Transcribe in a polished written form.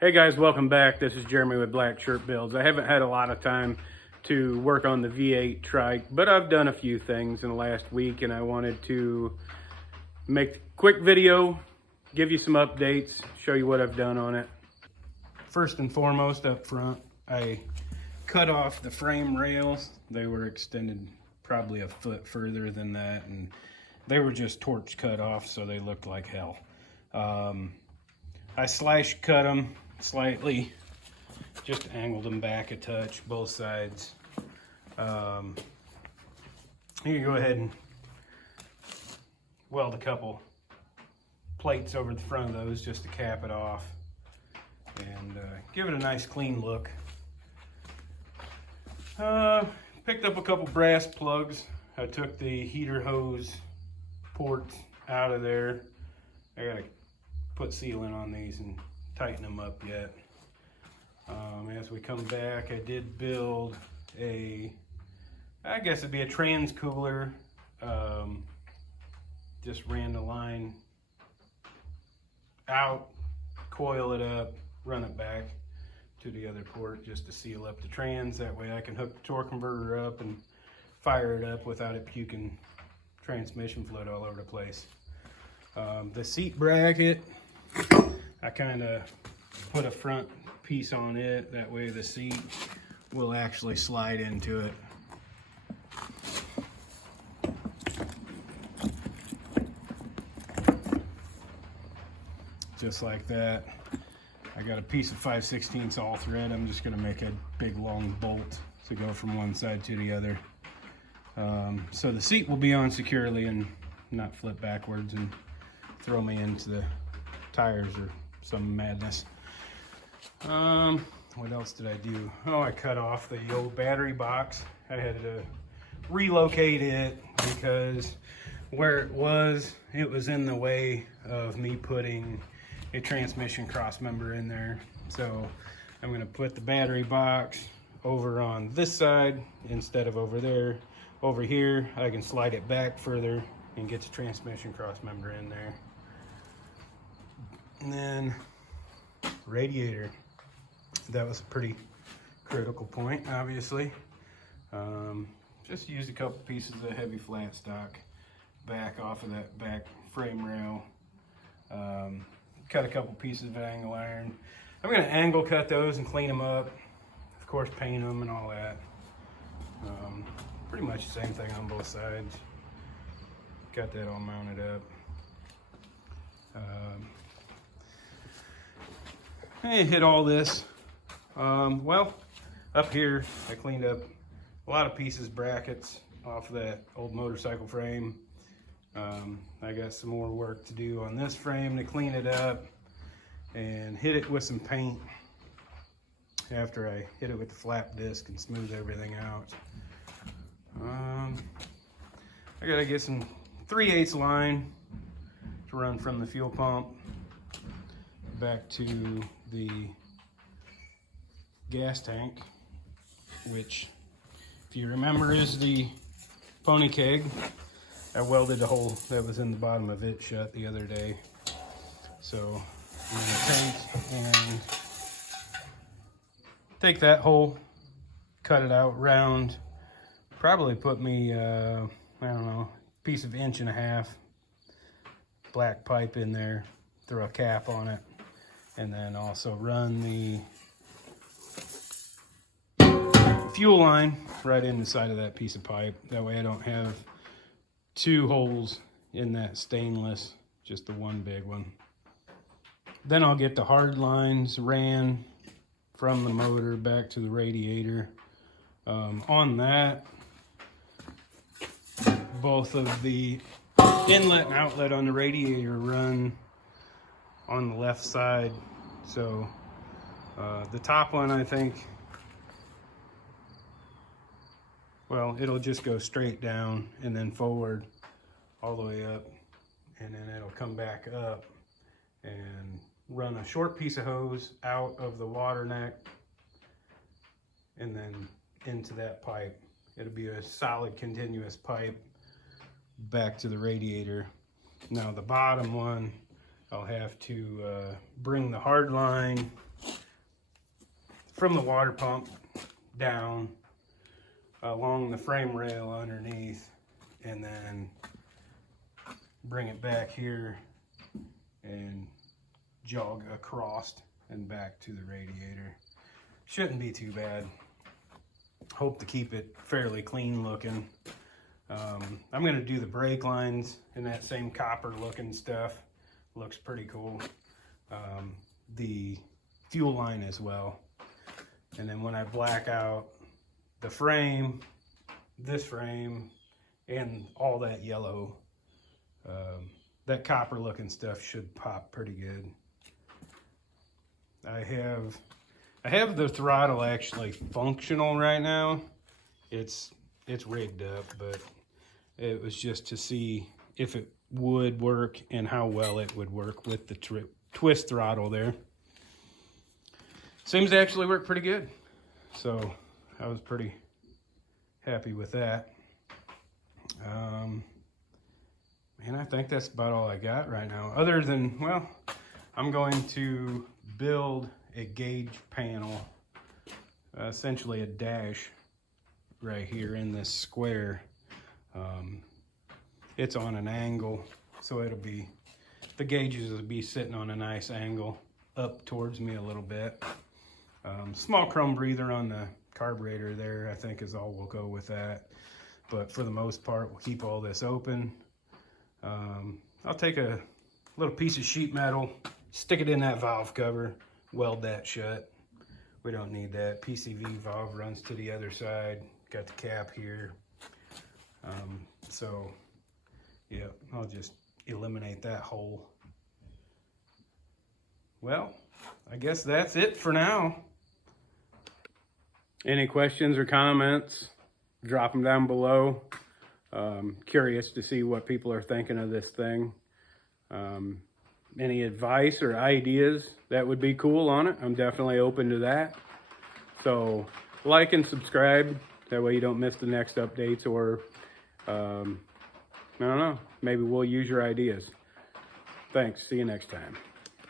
Hey guys, welcome back. This is Jeremy with Black Shirt Builds. I haven't had a lot of time to work on the V8 trike, but I've done a few things in the last week and I wanted to make a quick video, give you some updates, show you what I've done on it. First and foremost, up front, I cut off the frame rails. They were extended probably a foot further than that, and they were just torch cut off, so they looked like hell. I slash cut them slightly, just angled them back a touch, both sides. You can go ahead and weld a couple plates over the front of those just to cap it off and give it a nice clean look. Picked up a couple brass plugs. I took the heater hose ports out of there. I gotta put sealant on these and tighten them up yet. As we come back, I did build I guess it'd be a trans cooler. Just ran the line out, coil it up, run it back to the other port just to seal up the trans. That way I can hook the torque converter up and fire it up without it puking transmission fluid all over the place. The seat bracket, I kind of put a front piece on it. That way the seat will actually slide into it. Just like that. I got a piece of 5/16 all thread. I'm just gonna make a big long bolt to go from one side to the other. So the seat will be on securely and not flip backwards and throw me into the tires or some madness. What else did I do? Oh, I cut off the old battery box. I had to relocate it because where it was in the way of me putting a transmission cross member in there. So I'm gonna put the battery box over on this side instead of over there. Over here, I can slide it back further and get the transmission cross member in there. And then radiator. That was a pretty critical point, obviously. Just used a couple pieces of heavy flat stock back off of that back frame rail. Cut a couple pieces of angle iron. I'm gonna angle cut those and clean them up. Of course, paint them and all that. Pretty much the same thing on both sides. Got that all mounted up. I hit all this. Well, up here, I cleaned up a lot of pieces, brackets off of that old motorcycle frame. I got some more work to do on this frame to clean it up and hit it with some paint after I hit it with the flap disc and smooth everything out. I gotta get some 3/8 line to run from the fuel pump back to the gas tank, which, if you remember, is the pony keg. I welded the hole that was in the bottom of it shut the other day. So I'm gonna take that hole, cut it out round, probably put me, I don't know, piece of 1.5 inch black pipe in there, throw a cap on it, and then also run the fuel line right in the side of that piece of pipe. That way I don't have two holes in that stainless, just the one big one. Then I'll get the hard lines ran from the motor back to the radiator. On that, both of the inlet and outlet on the radiator run on the left side. So the top one, I think, well, it'll just go straight down and then forward all the way up, and then it'll come back up and run a short piece of hose out of the water neck and then into that pipe. It'll be a solid continuous pipe back to the radiator. Now the bottom one, I'll have to bring the hard line from the water pump down along the frame rail underneath, and then bring it back here and jog across and back to the radiator. Shouldn't be too bad. Hope to keep it fairly clean looking. I'm gonna do the brake lines in that same copper looking stuff. Looks pretty cool. The fuel line as well. And then when I black out the frame, this frame, and all that yellow, that copper looking stuff should pop pretty good. I have the throttle actually functional right now. It's rigged up, but it was just to see if it would work and how well it would work with the twist throttle there. Seems to actually work pretty good. So I was pretty happy with that. And I think that's about all I got right now. Other than, well, I'm going to build a gauge panel, essentially a dash right here in this square. It's on an angle, so it'll be, the gauges will be sitting on a nice angle up towards me a little bit. Small chrome breather on the carburetor there, I think is all we'll go with that. But for the most part, we'll keep all this open. I'll take a little piece of sheet metal, stick it in that valve cover, weld that shut. We don't need that. PCV valve runs to the other side. Got the cap here. So yeah, I'll just eliminate that hole. Well, I guess that's it for now. Any questions or comments, drop them down below. Curious to see what people are thinking of this thing. Any advice or ideas that would be cool on it, I'm definitely open to that. So like and subscribe, that way you don't miss the next updates, or I don't know, maybe we'll use your ideas. Thanks, see you next time.